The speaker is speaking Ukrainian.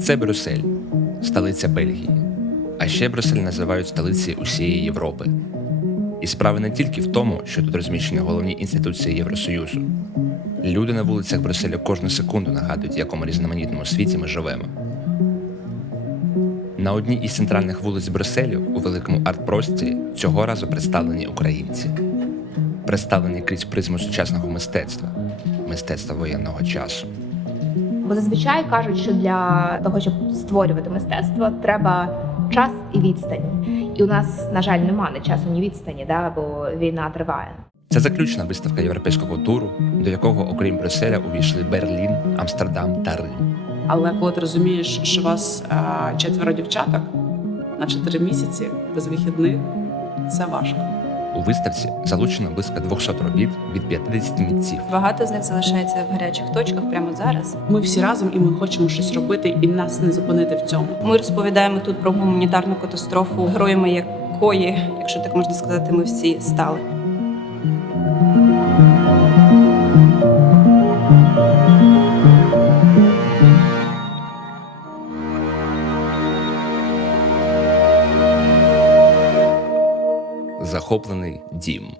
Це Брюссель, столиця Бельгії. А ще Брюссель називають столицею усієї Європи. І справа не тільки в тому, що тут розміщені головні інституції Євросоюзу. Люди на вулицях Брюсселя кожну секунду нагадують, в якому різноманітному світі ми живемо. На одній із центральних вулиць Брюсселю у великому арт-просторі цього разу представлені українці. Представлені крізь призму сучасного мистецтва, мистецтва воєнного часу. Бо зазвичай кажуть, що для того, щоб створювати мистецтво, треба час і відстань. І у нас, на жаль, немає ні часу, ні відстані, да, бо війна триває. Це заключна виставка європейського туру, до якого, окрім Брюсселя, увійшли Берлін, Амстердам та Рим. Але коли ти розумієш, що вас е, четверо дівчаток на 4 місяці без вихідних, це важко. У виставці залучено близько 200 робіт від 50 митців. Багато з них залишається в гарячих точках прямо зараз. Ми всі разом і ми хочемо щось робити, і нас не зупинити в цьому. Ми розповідаємо тут про гуманітарну катастрофу, героями якої, якщо так можна сказати, ми всі стали. Захоплений дім.